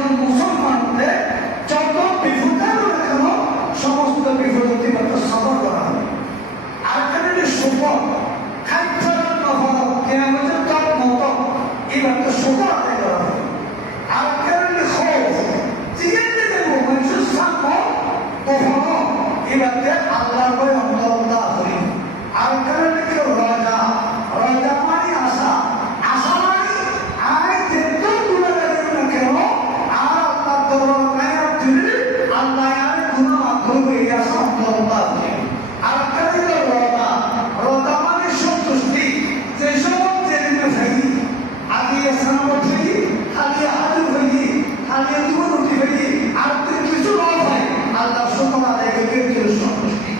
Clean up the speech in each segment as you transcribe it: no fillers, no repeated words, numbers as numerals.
একজন মুসলমানদের যত বিপদে রয়েছে কেন সমস্ত বিপদ অতিবাহিত সফর করা হবে। আরেকটা যে সুফল খাদ্যার নহর কেয়ামতের তপ মত এবার তো সুফল আদায় করা হবে। আরেকটা যে খোঁজ জিজ্ঞেস দেবো মানুষের সামনে কখনো এবার আল্লাহর বই অন্তর্দা হই। আরেকটা যে রাজা রাজা মানে আশা আশা মানে আয় যেত দূরে গেল না কেন আর আল্লাহ দরবার নাই দিলে আল্লাহ আর গুনাহ মাফ করবে এই আশা অন্তর্দা হই। আরেকটা যে রাজা রাজা মানে সন্তুষ্টি যে সব জেনে থাকি আগে সানামত হই আগে হাজু হই আগে জীবন উঠি হই আর কিছু না হয় আল্লাহ শুকর আদায় করতে সন্তুষ্টি।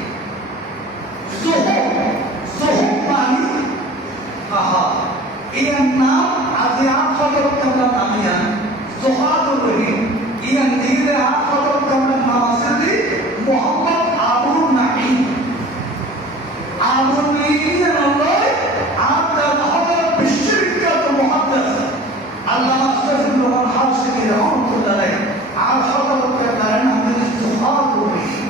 Zuhud mani, aha, iyan na aziat khabar kamla namiyan, Zuhadul Rahim, iyan dire at khabar kamla namasidi, Muhammad Abul Naim. Abul Naim iyan Allah, aapda Muhammad Bishrikat Muhaddas, Allah Astaghfirullah Al-Hasimi Rahmatullah Rahim, aap khabar kamla namiyan Zuhadul Rahim.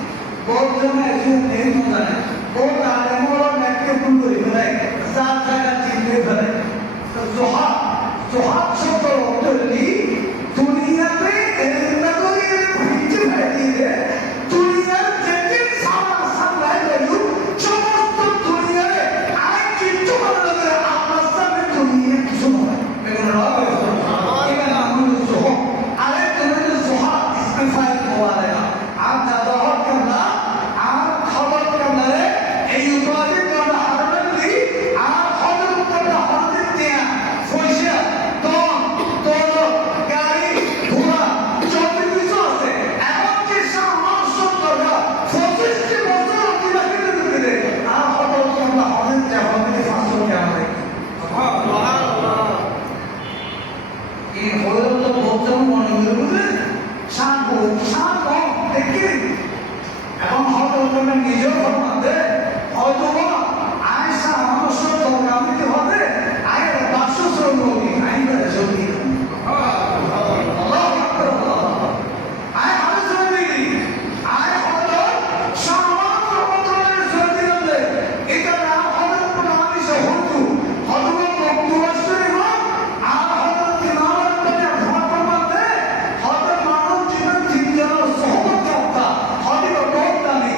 बहुत जने ऐसे नहीं होता है बहुत आलेमों और नेक्के पुंडरी बनाए सात जगह चीज़ें बनाए तो जोहार शब्द होते हैं दुनिया में नगरी बीच बैठी है दुनिया जैसे सामान संभाल रही समस्त दुनिया में आज किंतु मतलब आपस में दुनिया सुनो मैं बोल रहा हूँ ये नाम है जोहार अरे तुम्हें जोहार इसमें फायदा हुआ है आप ज़्यादा और करना নিজের মধ্যে হয়তো আয়সা মানুষের দরকার হবে আয় 500 শ্রমিক আইন করে চলবে আয় হবে শ্রমিক আয় হলো সামান্য মতনের শ্রমিক এটা নাম হবে পুরানি শহরতু হলো মক্তুবাসী আর হলো তিনার মধ্যে ভগবান মধ্যে হলো মানব জীবন তিনজন সহবত করতা হলো বড়দানি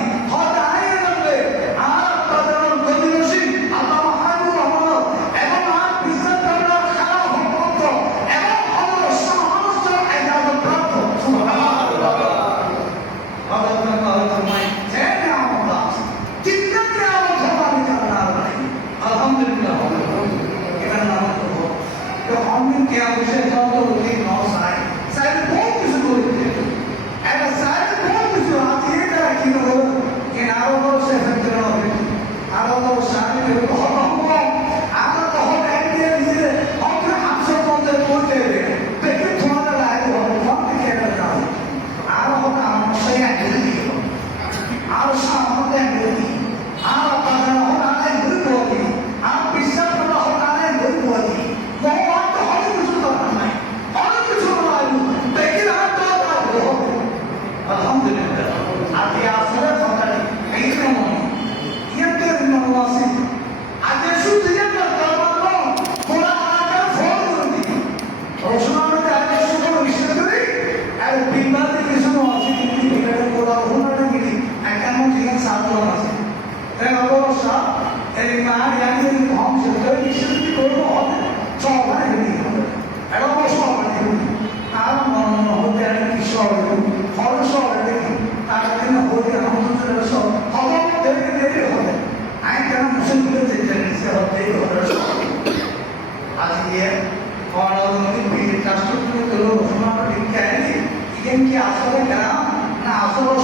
Yang kiasnya kan, nah asal